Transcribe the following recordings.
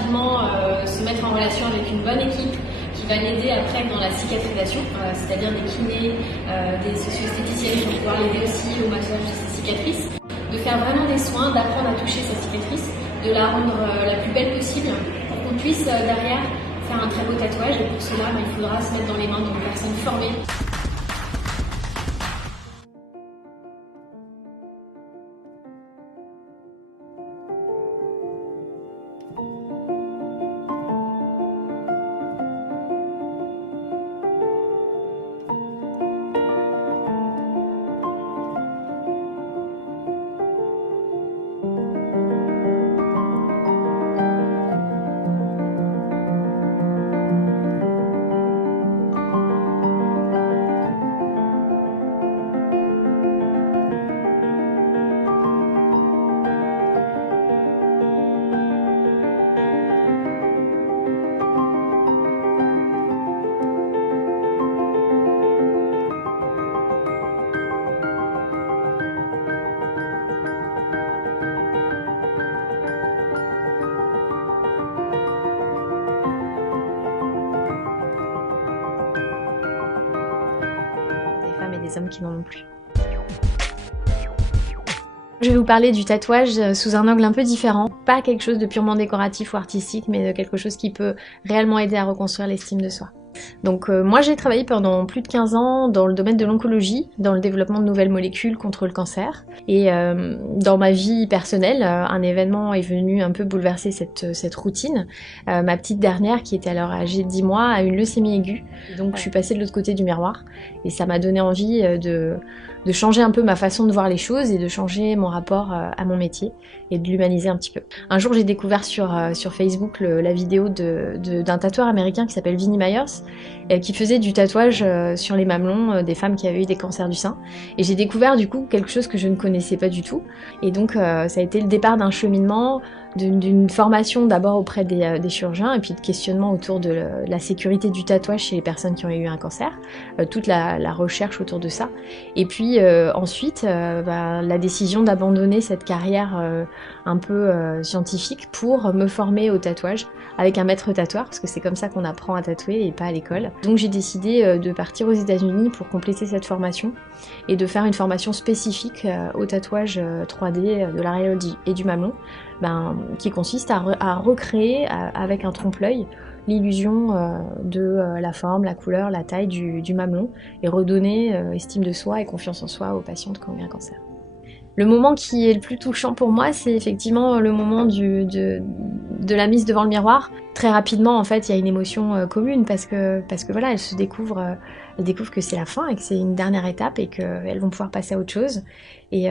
rapidement se mettre en relation avec une bonne équipe qui va l'aider après dans la cicatrisation, c'est-à-dire des kinés, des socio-esthéticiennes qui vont pouvoir l'aider aussi au massage de sa cicatrice, de faire vraiment des soins, d'apprendre à toucher sa cicatrice, de la rendre la plus belle possible pour qu'on puisse derrière faire un très beau tatouage. Et pour cela, il faudra se mettre dans les mains d'une personne formée. Des hommes qui n'en ont plus. Je vais vous parler du tatouage sous un angle un peu différent, pas quelque chose de purement décoratif ou artistique, mais de quelque chose qui peut réellement aider à reconstruire l'estime de soi. Donc moi j'ai travaillé pendant plus de 15 ans dans le domaine de l'oncologie, dans le développement de nouvelles molécules contre le cancer. Et dans ma vie personnelle, un événement est venu un peu bouleverser cette routine. Ma petite dernière, qui était alors âgée de 10 mois, a une leucémie aiguë. Donc je suis passée de l'autre côté du miroir et ça m'a donné envie de changer un peu ma façon de voir les choses et de changer mon rapport à mon métier et de l'humaniser un petit peu. Un jour j'ai découvert sur Facebook la vidéo d'un tatoueur américain qui s'appelle Vinnie Myers, qui faisait du tatouage sur les mamelons des femmes qui avaient eu des cancers du sein. Et j'ai découvert du coup quelque chose que je ne connaissais pas du tout. Et donc ça a été le départ d'un cheminement, d'une formation d'abord auprès des chirurgiens et puis de questionnement autour de la sécurité du tatouage chez les personnes qui ont eu un cancer, toute la recherche autour de ça. Et puis ensuite, la décision d'abandonner cette carrière un peu scientifique pour me former au tatouage avec un maître tatoueur, parce que c'est comme ça qu'on apprend à tatouer et pas à l'école. Donc j'ai décidé de partir aux États-Unis pour compléter cette formation et de faire une formation spécifique au tatouage 3D de l'aréole et du mamelon, qui consiste à recréer avec un trompe-l'œil l'illusion de la forme, la couleur, la taille du mamelon et redonner estime de soi et confiance en soi aux patientes qui ont eu un cancer. Le moment qui est le plus touchant pour moi, c'est effectivement le moment de la mise devant le miroir. Très rapidement, en fait, il y a une émotion commune parce que voilà, elles découvrent que c'est la fin et que c'est une dernière étape et qu'elles vont pouvoir passer à autre chose. Et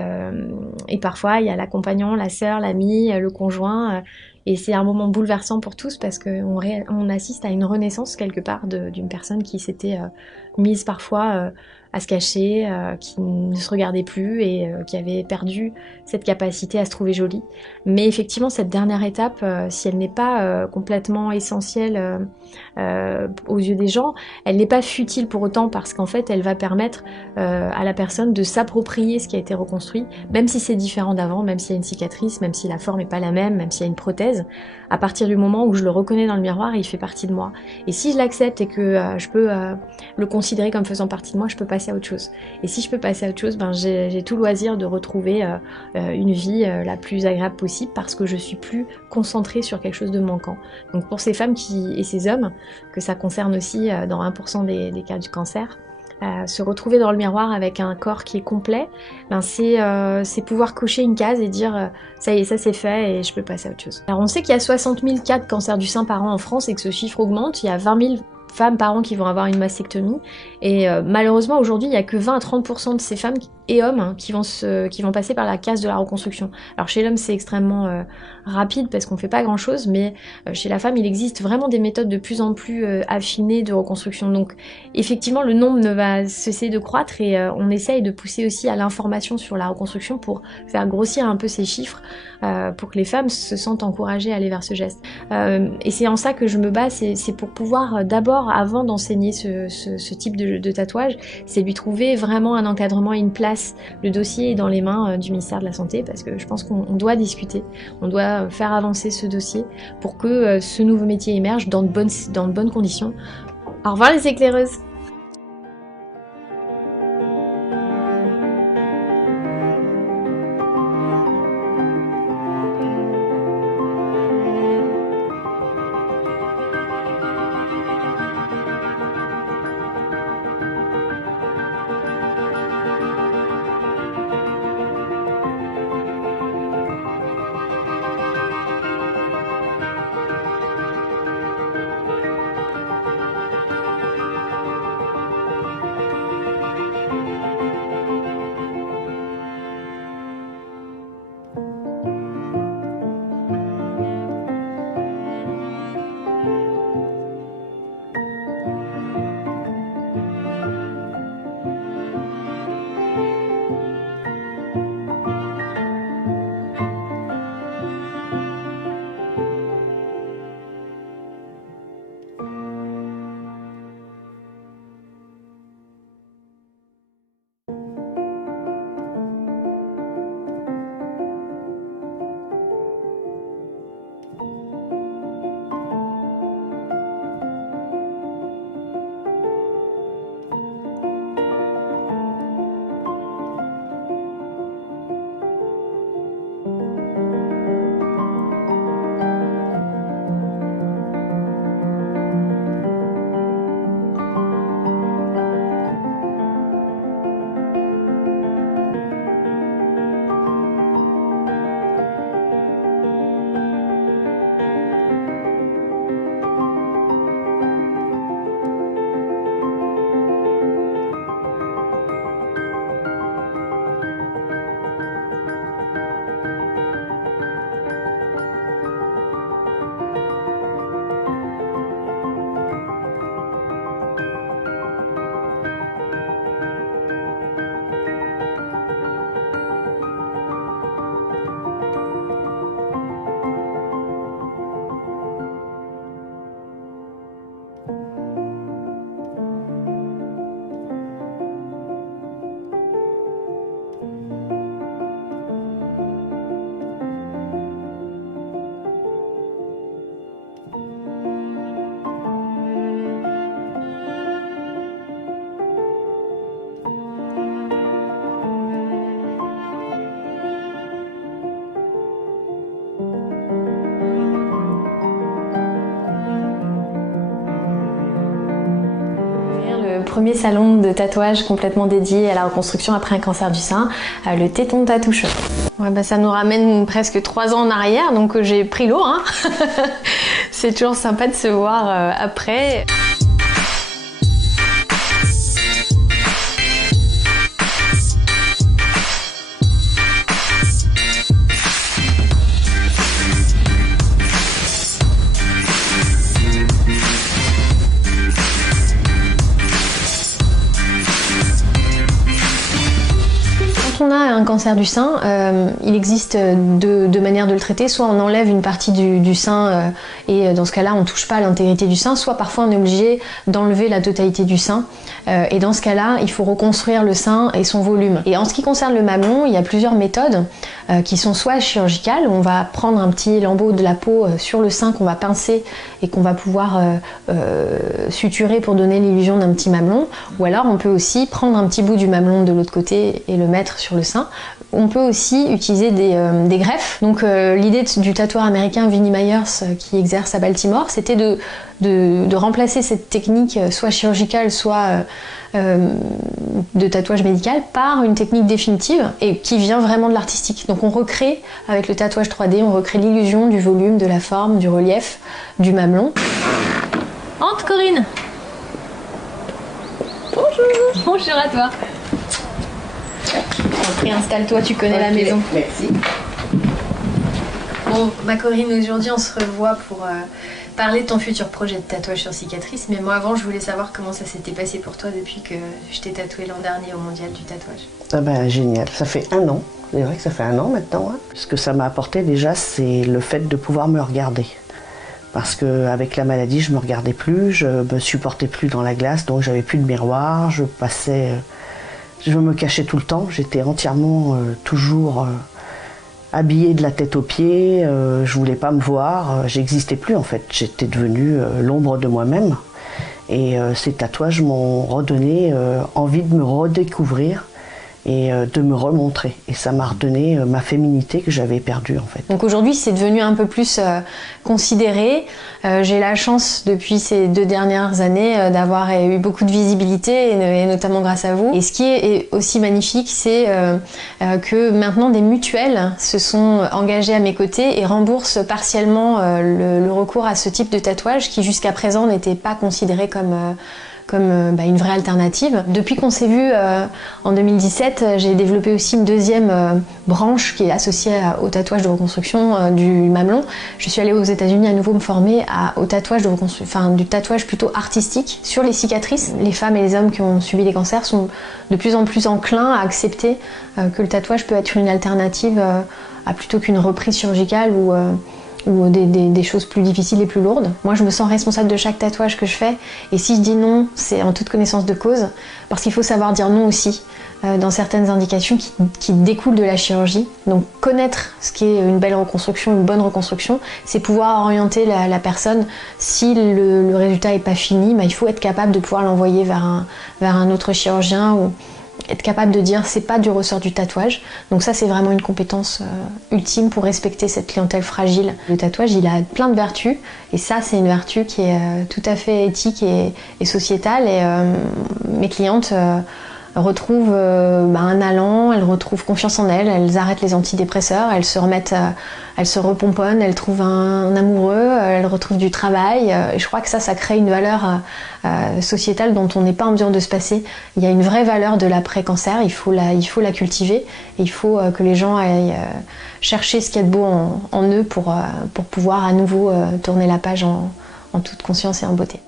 parfois, il y a l'accompagnant, la sœur, l'ami, le conjoint. Et c'est un moment bouleversant pour tous parce qu'on assiste à une renaissance quelque part d'une personne qui s'était mise parfois à se cacher, qui ne se regardait plus et qui avait perdu cette capacité à se trouver jolie. Mais effectivement, cette dernière étape, si elle n'est pas complètement essentielle aux yeux des gens, elle n'est pas futile pour autant parce qu'en fait, elle va permettre à la personne de s'approprier ce qui a été reconstruit, même si c'est différent d'avant, même s'il y a une cicatrice, même si la forme n'est pas la même, même s'il y a une prothèse. À partir du moment où je le reconnais dans le miroir, il fait partie de moi. Et si je l'accepte et que je peux le considérer comme faisant partie de moi, je peux passer à autre chose. Et si je peux passer à autre chose, j'ai tout loisir de retrouver une vie la plus agréable possible parce que je suis plus concentrée sur quelque chose de manquant. Donc pour ces femmes et ces hommes, que ça concerne aussi dans 1% des cas du cancer, se retrouver dans le miroir avec un corps qui est complet, c'est pouvoir cocher une case et dire ça y est, ça c'est fait et je peux passer à autre chose. Alors on sait qu'il y a 60 000 cas de cancer du sein par an en France et que ce chiffre augmente. Il y a 20 000 femmes par an qui vont avoir une mastectomie et malheureusement aujourd'hui il n'y a que 20 à 30% de ces femmes et hommes qui vont passer par la case de la reconstruction. Alors chez l'homme c'est extrêmement rapide parce qu'on fait pas grand chose, mais chez la femme il existe vraiment des méthodes de plus en plus affinées de reconstruction. Donc effectivement le nombre ne va cesser de croître et on essaye de pousser aussi à l'information sur la reconstruction pour faire grossir un peu ces chiffres pour que les femmes se sentent encouragées à aller vers ce geste. Et c'est en ça que je me bats, c'est pour pouvoir d'abord, avant d'enseigner ce type de tatouage, c'est lui trouver vraiment un encadrement et une place place. Le dossier est dans les mains du ministère de la Santé parce que je pense qu'on doit discuter, on doit faire avancer ce dossier pour que ce nouveau métier émerge dans de bonnes conditions. Au revoir les éclaireuses! Premier salon de tatouage complètement dédié à la reconstruction après un cancer du sein, le Téton Tattoo Shop. Ouais, bah ça nous ramène presque 3 ans en arrière, donc j'ai pris l'eau. Hein. C'est toujours sympa de se voir après. Quand on a un cancer du sein, il existe deux manières de le traiter. Soit on enlève une partie du sein et dans ce cas-là on ne touche pas à l'intégrité du sein, soit parfois on est obligé d'enlever la totalité du sein. Et dans ce cas-là, il faut reconstruire le sein et son volume. Et en ce qui concerne le mamelon, il y a plusieurs méthodes qui sont soit chirurgicales, où on va prendre un petit lambeau de la peau sur le sein qu'on va pincer et qu'on va pouvoir suturer pour donner l'illusion d'un petit mamelon. Ou alors on peut aussi prendre un petit bout du mamelon de l'autre côté et le mettre sur le sein. On peut aussi utiliser des greffes. Donc l'idée du tatoueur américain Vinnie Myers qui exerce à Baltimore, c'était de remplacer cette technique soit chirurgicale, soit de tatouage médical par une technique définitive et qui vient vraiment de l'artistique. Donc on recrée, avec le tatouage 3D, on recrée l'illusion du volume, de la forme, du relief, du mamelon. Entre Corinne. Bonjour. Bonjour à toi. Installe-toi, tu connais la maison. Merci. Bon, ma Corinne, aujourd'hui on se revoit pour parler de ton futur projet de tatouage sur cicatrice, mais moi avant je voulais savoir comment ça s'était passé pour toi depuis que je t'ai tatoué l'an dernier au mondial du tatouage. Ah ben génial, ça fait 1 an, c'est vrai que ça fait 1 an maintenant. Hein. Ce que ça m'a apporté déjà, c'est le fait de pouvoir me regarder. Parce qu'avec la maladie, je me regardais plus, je me supportais plus dans la glace, donc j'avais plus de miroir, je passais Je me cachais tout le temps, j'étais entièrement toujours habillée de la tête aux pieds, je voulais pas me voir, j'existais plus en fait, j'étais devenue l'ombre de moi-même. Et ces tatouages m'ont redonné envie de me redécouvrir et de me remontrer. Et ça m'a redonné ma féminité que j'avais perdue en fait. Donc aujourd'hui c'est devenu un peu plus considéré. J'ai la chance depuis ces 2 dernières années d'avoir eu beaucoup de visibilité et notamment grâce à vous. Et ce qui est aussi magnifique, c'est que maintenant des mutuelles se sont engagées à mes côtés et remboursent partiellement le recours à ce type de tatouage qui jusqu'à présent n'était pas considéré comme une vraie alternative. Depuis qu'on s'est vu en 2017, j'ai développé aussi une deuxième branche qui est associée au tatouage de reconstruction du mamelon. Je suis allée aux États-Unis à nouveau me former au tatouage du tatouage plutôt artistique sur les cicatrices. Les femmes et les hommes qui ont subi des cancers sont de plus en plus enclins à accepter que le tatouage peut être une alternative plutôt qu'une reprise chirurgicale ou des choses plus difficiles et plus lourdes. Moi je me sens responsable de chaque tatouage que je fais et si je dis non, c'est en toute connaissance de cause parce qu'il faut savoir dire non aussi dans certaines indications qui découlent de la chirurgie. Donc connaître ce qui est une belle reconstruction, une bonne reconstruction, c'est pouvoir orienter la personne. Si le résultat n'est pas fini, il faut être capable de pouvoir l'envoyer vers un autre chirurgien ou être capable de dire c'est pas du ressort du tatouage. Donc ça c'est vraiment une compétence ultime pour respecter cette clientèle fragile. Le tatouage il a plein de vertus et ça c'est une vertu qui est tout à fait éthique et sociétale et mes clientes retrouvent un allant, elles retrouvent confiance en elles arrêtent les antidépresseurs, elles se remettent, elles se repomponnent, elles trouvent un amoureux, elles retrouvent du travail. Et je crois que ça crée une valeur sociétale dont on n'est pas en mesure de se passer. Il y a une vraie valeur de l'après-cancer, il faut la cultiver et il faut que les gens aillent chercher ce qu'il y a de beau en eux pour pouvoir à nouveau tourner la page en toute conscience et en beauté.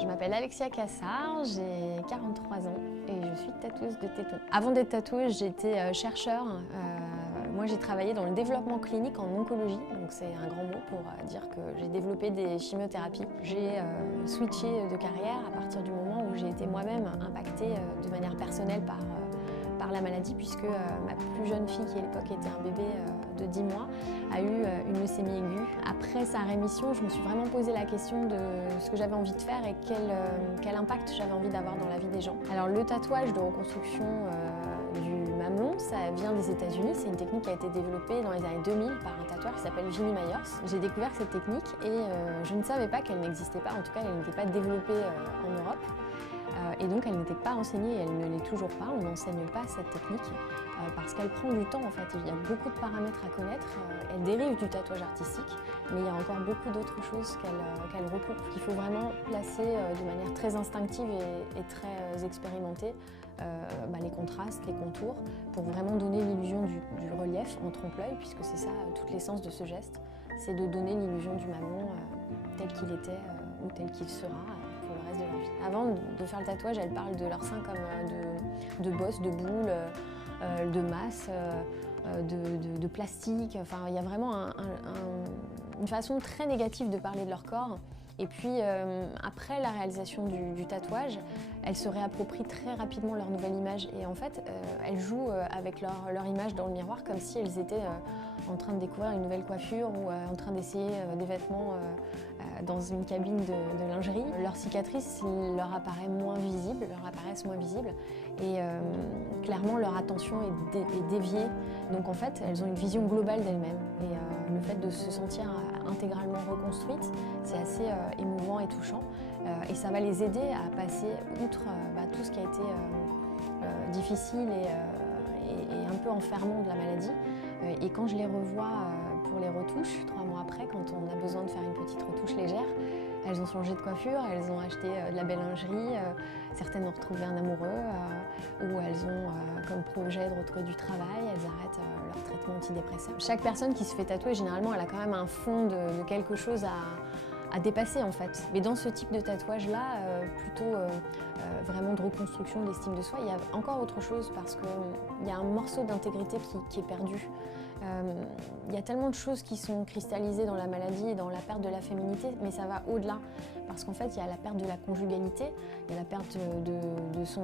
Je m'appelle Alexia Cassard, j'ai 43 ans et je suis tatoueuse de tétons. Avant d'être tatoueuse, j'étais chercheur. Moi, j'ai travaillé dans le développement clinique en oncologie, donc c'est un grand mot pour dire que j'ai développé des chimiothérapies. J'ai switché de carrière à partir du moment où j'ai été moi-même impactée de manière personnelle par la maladie, puisque ma plus jeune fille, qui à l'époque était un bébé de 10 mois, a eu une leucémie aiguë. Après sa rémission, je me suis vraiment posé la question de ce que j'avais envie de faire et quel impact j'avais envie d'avoir dans la vie des gens. Alors le tatouage de reconstruction du mamelon, ça vient des États-Unis. C'est une technique qui a été développée dans les années 2000 par un tatoueur qui s'appelle Ginny Myers. J'ai découvert cette technique et je ne savais pas qu'elle n'existait pas, en tout cas elle n'était pas développée en Europe. Et donc elle n'était pas enseignée et elle ne l'est toujours pas, on n'enseigne pas cette technique parce qu'elle prend du temps en fait. Il y a beaucoup de paramètres à connaître, elle dérive du tatouage artistique, mais il y a encore beaucoup d'autres choses qu'elle recoupe, qu'il faut vraiment placer de manière très instinctive et très expérimentée. Les contrastes, les contours, pour vraiment donner l'illusion du relief en trompe-l'œil, puisque c'est ça toute l'essence de ce geste, c'est de donner l'illusion du mamelon tel qu'il était ou tel qu'il sera pour le reste de leur vie. Avant de faire le tatouage, elles parlent de leur sein comme de bosses, de boules, de masse, de plastique. Enfin, il y a vraiment une façon très négative de parler de leur corps Et puis après la réalisation du tatouage, elles se réapproprient très rapidement leur nouvelle image et en fait elles jouent avec leur image dans le miroir comme si elles étaient en train de découvrir une nouvelle coiffure ou en train d'essayer des vêtements dans une cabine de lingerie. Leurs cicatrices leur apparaissent moins visibles et clairement leur attention est déviée. Donc en fait elles ont une vision globale d'elles-mêmes et le fait de se sentir intégralement reconstruite, c'est assez émouvant et touchant et ça va les aider à passer outre tout ce qui a été difficile et un peu enfermant de la maladie. Et quand je les revois pour les retouches, 3 mois après, quand on a besoin de faire une petite retouche légère, elles ont changé de coiffure, elles ont acheté de la belle lingerie, certaines ont retrouvé un amoureux, ou elles ont comme projet de retrouver du travail, elles arrêtent leur traitement antidépresseur. Chaque personne qui se fait tatouer, généralement, elle a quand même un fond de quelque chose à dépasser en fait. Mais dans ce type de tatouage-là, plutôt vraiment de reconstruction de l'estime de soi, il y a encore autre chose parce qu'il y a un morceau d'intégrité qui est perdu. Il y a tellement de choses qui sont cristallisées dans la maladie et dans la perte de la féminité, mais ça va au-delà. Parce qu'en fait, il y a la perte de la conjugalité, il y a la perte de son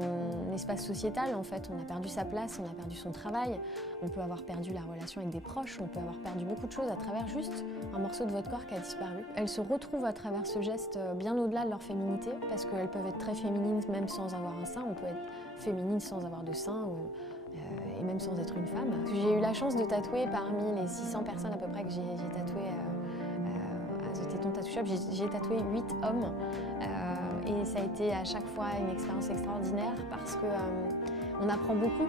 espace sociétal. En fait, on a perdu sa place, on a perdu son travail, on peut avoir perdu la relation avec des proches, on peut avoir perdu beaucoup de choses à travers juste un morceau de votre corps qui a disparu. Elles se retrouvent à travers ce geste bien au-delà de leur féminité, parce qu'elles peuvent être très féminines même sans avoir un sein, on peut être féminine sans avoir de sein, et même sans être une femme. J'ai eu la chance de tatouer parmi les 600 personnes à peu près que j'ai tatouées à The Téton Tattoo Shop. J'ai tatoué 8 hommes et ça a été à chaque fois une expérience extraordinaire parce qu'on apprend beaucoup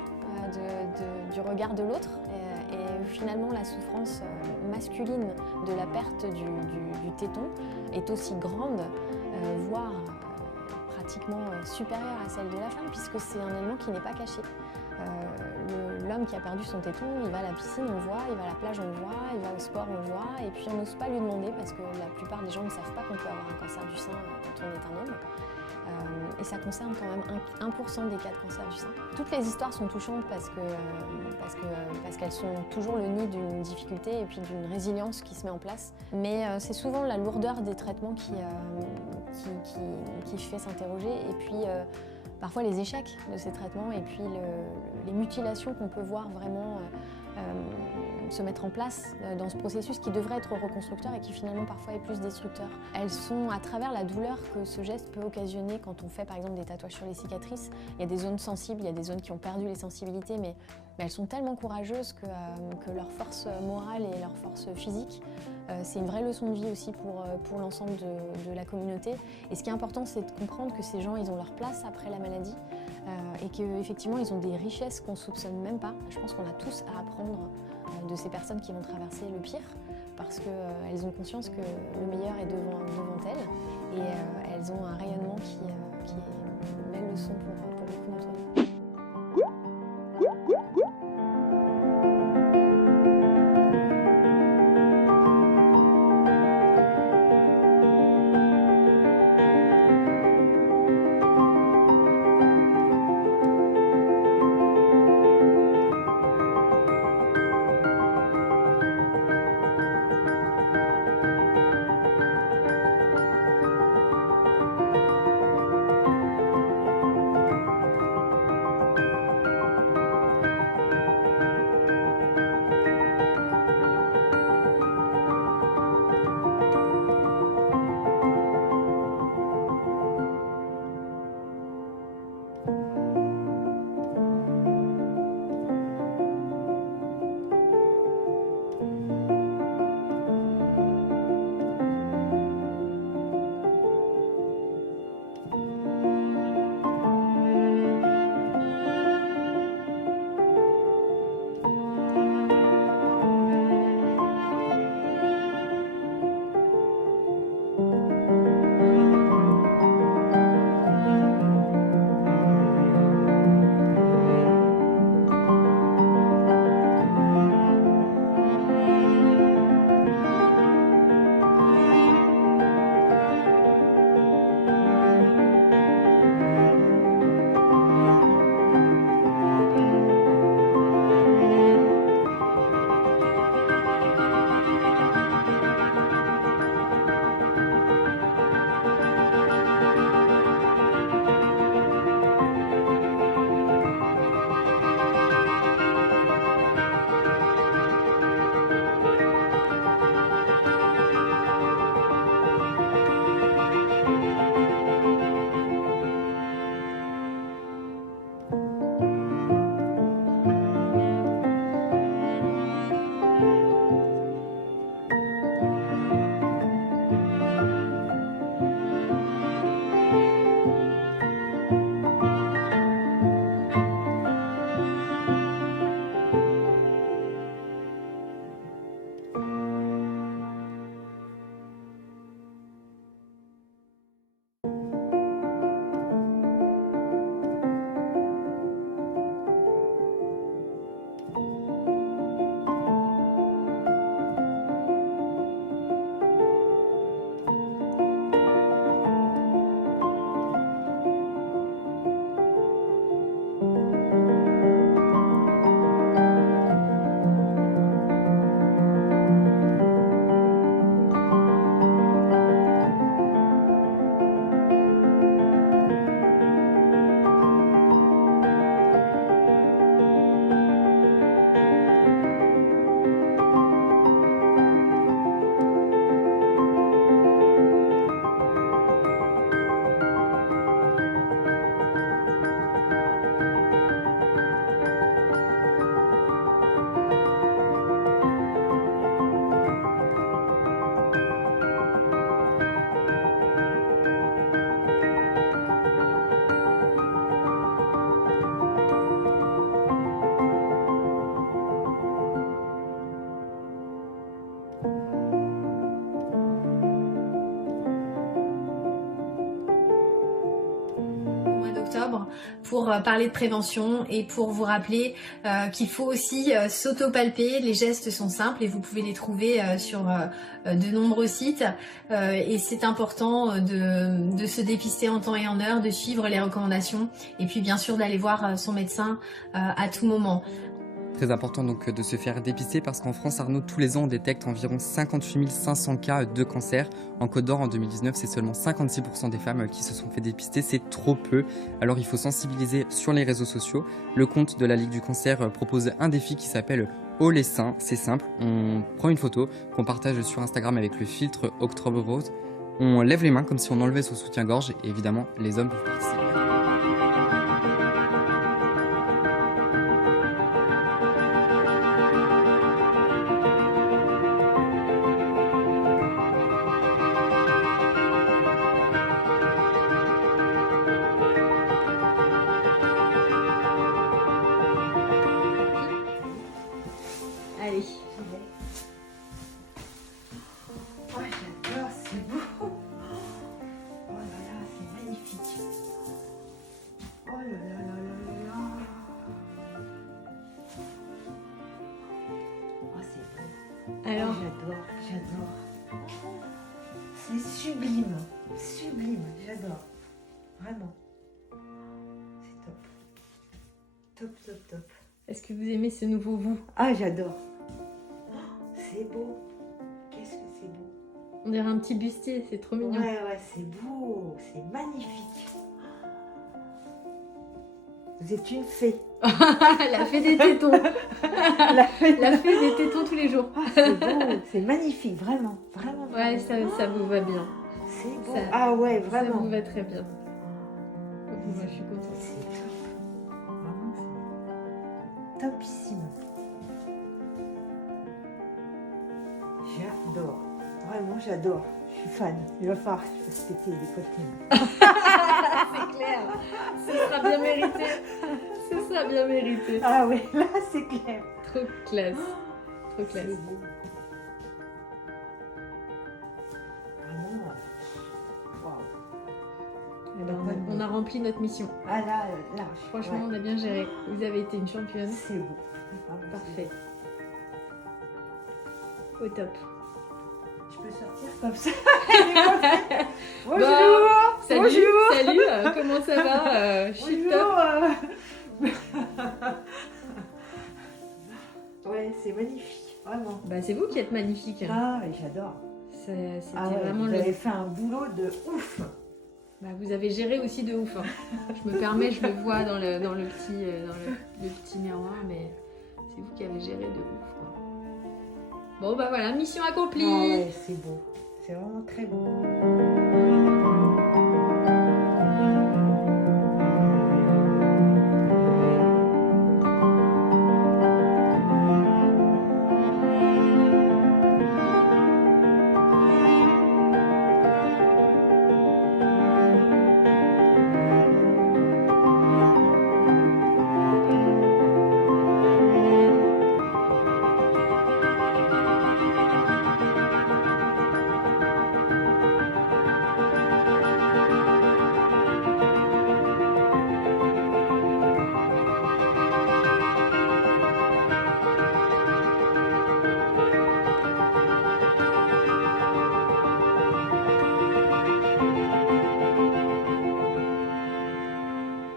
du regard de l'autre et finalement la souffrance masculine de la perte du téton est aussi grande, voire pratiquement supérieure à celle de la femme puisque c'est un élément qui n'est pas caché. L'homme qui a perdu son téton, il va à la piscine, on le voit, il va à la plage, on le voit, il va au sport, on le voit, et puis on n'ose pas lui demander parce que la plupart des gens ne savent pas qu'on peut avoir un cancer du sein quand on est un homme. Et ça concerne quand même 1% des cas de cancer du sein. Toutes les histoires sont touchantes parce qu'elles sont toujours le nid d'une difficulté et puis d'une résilience qui se met en place. Mais c'est souvent la lourdeur des traitements qui fait s'interroger et puis parfois les échecs de ces traitements et puis les mutilations qu'on peut voir vraiment se mettre en place dans ce processus qui devrait être reconstructeur et qui finalement parfois est plus destructeur. Elles sont à travers la douleur que ce geste peut occasionner quand on fait par exemple des tatouages sur les cicatrices. Il y a des zones sensibles, il y a des zones qui ont perdu les sensibilités mais elles sont tellement courageuses que leur force morale et leur force physique c'est une vraie leçon de vie aussi pour l'ensemble de la communauté. Et ce qui est important, c'est de comprendre que ces gens, ils ont leur place après la maladie et qu'effectivement, ils ont des richesses qu'on ne soupçonne même pas. Je pense qu'on a tous à apprendre de ces personnes qui vont traverser le pire parce qu'elles ont conscience que le meilleur est devant elles et elles ont un rayonnement qui est une belle leçon pour beaucoup d'entre nous. octobre pour parler de prévention et pour vous rappeler qu'il faut aussi s'auto-palper. Les gestes sont simples et vous pouvez les trouver sur de nombreux sites et c'est important de se dépister en temps et en heure, de suivre les recommandations et puis bien sûr d'aller voir son médecin à tout moment. Très important donc de se faire dépister parce qu'en France, Arnaud, tous les ans on détecte environ 58 500 cas de cancer. En Côte d'Or en 2019, c'est seulement 56% des femmes qui se sont fait dépister, c'est trop peu. Alors il faut sensibiliser sur les réseaux sociaux. Le compte de la Ligue du cancer propose un défi qui s'appelle Haut les seins. C'est simple, on prend une photo qu'on partage sur Instagram avec le filtre Octobre Rose. On lève les mains comme si on enlevait son soutien-gorge et évidemment les hommes peuvent participer. Allez. Oh, j'adore, c'est beau. Oh là là, c'est magnifique. Oh là là là là là là. Oh, c'est beau. Alors, Oh, j'adore. C'est sublime, sublime, j'adore. Vraiment. C'est top. Top, top, top. est-ce que vous aimez ce nouveau vous? Ah, j'adore. Oh, c'est beau. Qu'est-ce que c'est beau. On dirait un petit bustier, c'est trop mignon. Ouais, ouais, c'est beau, c'est magnifique. Vous êtes une fée. La fée des tétons. La fée. La fée des tétons tous les jours. Ah, c'est beau, c'est magnifique, vraiment, vraiment. Ouais, vraiment. ça vous va bien. C'est beau. Ça- Ah ouais, Ça vraiment. vous va très bien. Moi, je suis contente. C'est top. Vraiment, c'est topissime. J'adore. Vraiment, j'adore. Je suis fan. Il va falloir se péter les coquines. C'est clair. Ce sera bien mérité. Ce sera bien mérité. Ah oui, là, c'est clair. Trop classe. Trop classe. C'est beau. Vraiment. Waouh. Eh ben, on a rempli notre mission. Ah là, là. Franchement, ouais. on a bien géré. Vous avez été une championne. C'est beau. Vraiment, Parfait. Au top. Je peux sortir comme ça. Bonjour. Bah, salut, Bonjour. salut. Comment ça va? Je suis top. Bonjour. Ouais, c'est magnifique, vraiment. Bah, c'est vous qui êtes magnifique. Ah, mais j'adore. C'était Ah ouais, vraiment vous le. avez fait un boulot de ouf. Bah, vous avez géré aussi de ouf. Hein. Je me permets, je le vois dans le petit miroir, mais c'est vous qui avez géré de ouf. Quoi. Bon, bah voilà, mission accomplie. Ah ouais, c'est beau. C'est vraiment très beau.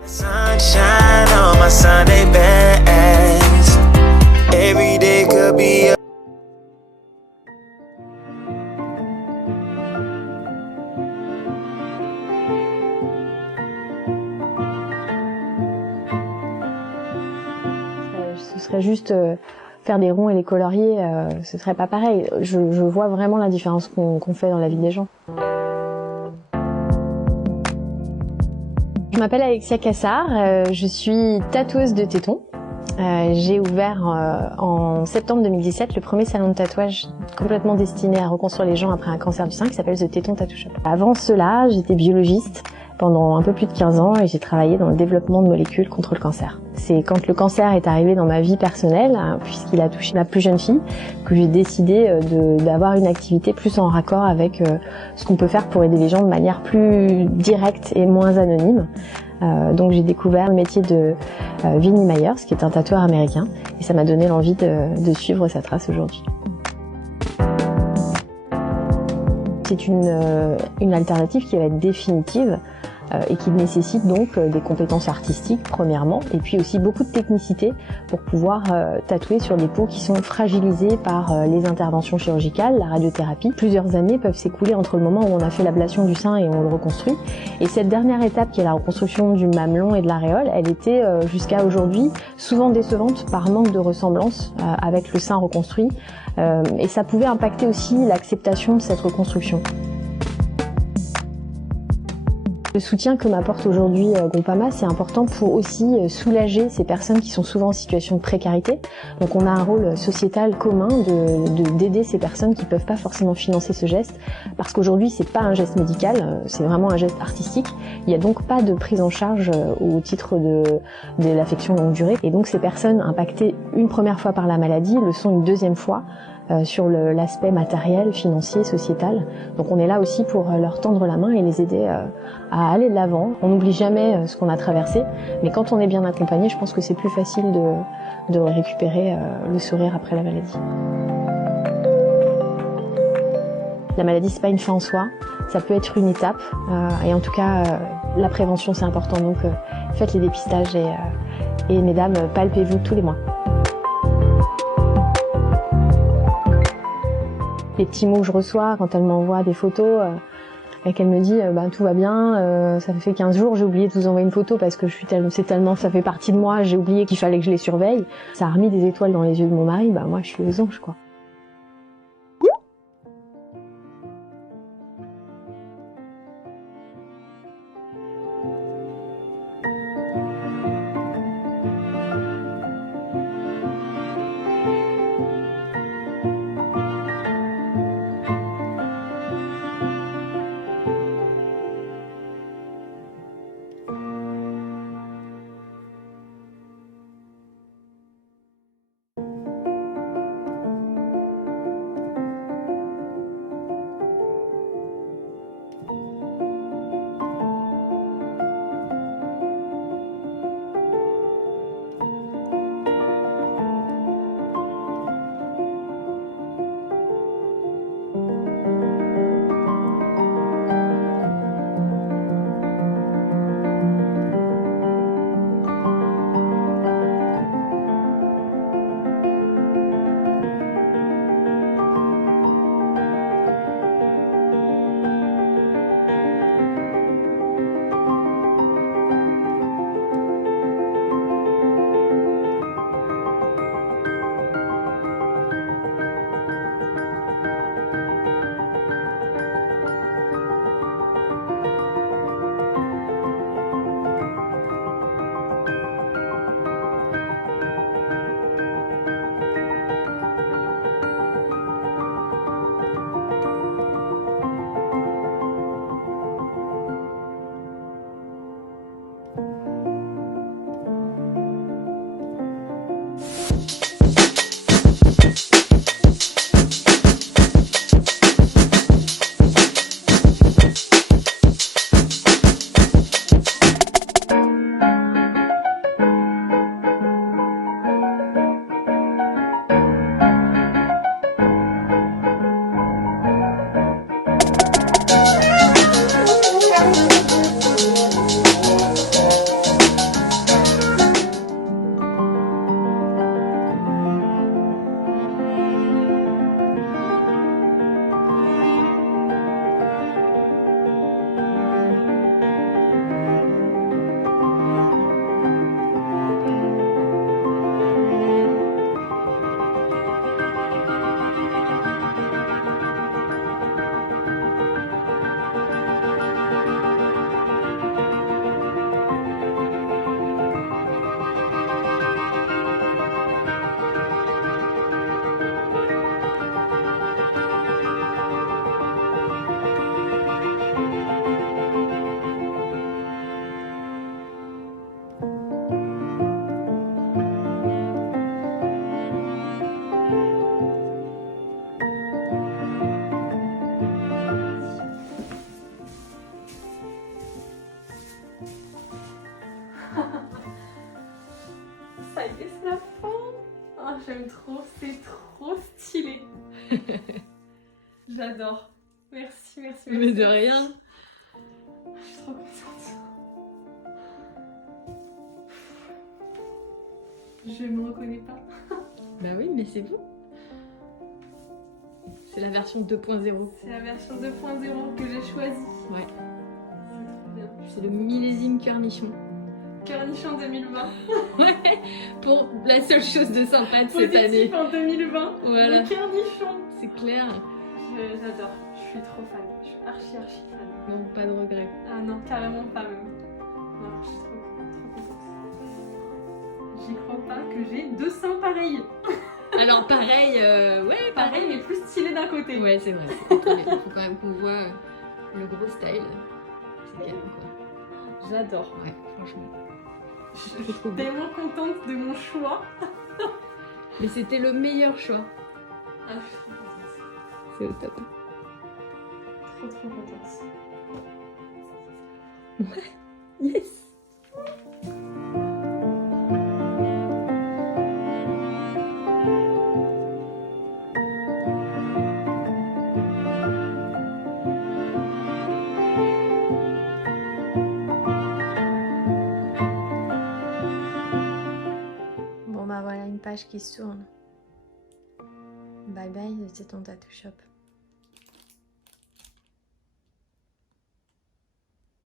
Sunshine on my Sunday best. Every day could be a Ce serait juste faire des ronds et les colorier, ce serait pas pareil. Je vois vraiment la différence qu'on fait dans la vie des gens. Je m'appelle Alexia Cassard, je suis tatoueuse de tétons. J'ai ouvert en septembre 2017 le premier salon de tatouage complètement destiné à reconstruire les gens après un cancer du sein qui s'appelle The Téton Tattoo Shop. Avant cela, j'étais biologiste pendant un peu plus de 15 ans et j'ai travaillé dans le développement de molécules contre le cancer. C'est quand le cancer est arrivé dans ma vie personnelle, puisqu'il a touché ma plus jeune fille, que j'ai décidé d'avoir une activité plus en raccord avec ce qu'on peut faire pour aider les gens de manière plus directe et moins anonyme. Donc j'ai découvert le métier de Vinnie Myers, qui est un tatoueur américain, et ça m'a donné l'envie de suivre sa trace aujourd'hui. C'est une alternative qui va être définitive et qui nécessite donc des compétences artistiques premièrement, et puis aussi beaucoup de technicité pour pouvoir tatouer sur des peaux qui sont fragilisées par les interventions chirurgicales, la radiothérapie. Plusieurs années peuvent s'écouler entre le moment où on a fait l'ablation du sein et on le reconstruit. Et cette dernière étape qui est la reconstruction du mamelon et de l'aréole, elle était jusqu'à aujourd'hui souvent décevante par manque de ressemblance avec le sein reconstruit, et ça pouvait impacter aussi l'acceptation de cette reconstruction. Le soutien que m'apporte aujourd'hui Groupama, c'est important pour aussi soulager ces personnes qui sont souvent en situation de précarité. Donc on a un rôle sociétal commun d'aider ces personnes qui ne peuvent pas forcément financer ce geste, parce qu'aujourd'hui c'est pas un geste médical, c'est vraiment un geste artistique. Il n'y a donc pas de prise en charge au titre de l'affection longue durée. Et donc ces personnes impactées une première fois par la maladie le sont une deuxième fois sur l'aspect matériel, financier, sociétal. Donc on est là aussi pour leur tendre la main et les aider à aller de l'avant. On n'oublie jamais ce qu'on a traversé, mais quand on est bien accompagné, je pense que c'est plus facile de récupérer le sourire après la maladie. La maladie, c'est pas une fin en soi, ça peut être une étape, et en tout cas, la prévention c'est important, donc faites les dépistages et mesdames, palpez-vous tous les mois. Les petits mots que je reçois quand elle m'envoie des photos et qu'elle me dit tout va bien, ça fait 15 jours, j'ai oublié de vous envoyer une photo parce que ça fait partie de moi, j'ai oublié qu'il fallait que je les surveille. Ça a remis des étoiles dans les yeux de mon mari, moi je suis aux anges quoi. ça y est, c'est la fin. Ah, j'aime trop, c'est trop stylé. J'adore. Merci, merci, merci. Mais de rien. Je suis trop contente. Je me reconnais pas. Bah oui, mais c'est vous. C'est la version 2.0. C'est la version 2.0 que j'ai choisie. Ouais. C'est trop bien. C'est le millésime cornichon. Cornichon 2020. Ouais. Pour la seule chose de sympa de cette Positif année. en 2020. Voilà. Le cornichon. C'est clair. J'adore. Je suis trop fan. Je suis archi fan. Bon, pas de regret. Ah non, carrément pas même. Non, je suis trop contente. J'y crois pas que j'ai 200 pareils. Alors pareil, ouais, Pareil, mais plus stylé d'un côté. Ouais, c'est vrai. Attendez, il faut quand même qu'on voit le gros style. C'est calme, quoi. J'adore. Ouais, franchement. Je C'est suis trop beau. tellement contente de mon choix. Mais c'était le meilleur choix. Ah, je suis trop contente. C'est au top. Trop contente. Yes. Bon bah voilà une page qui se tourne. Bye bye, c'est ton tattoo shop.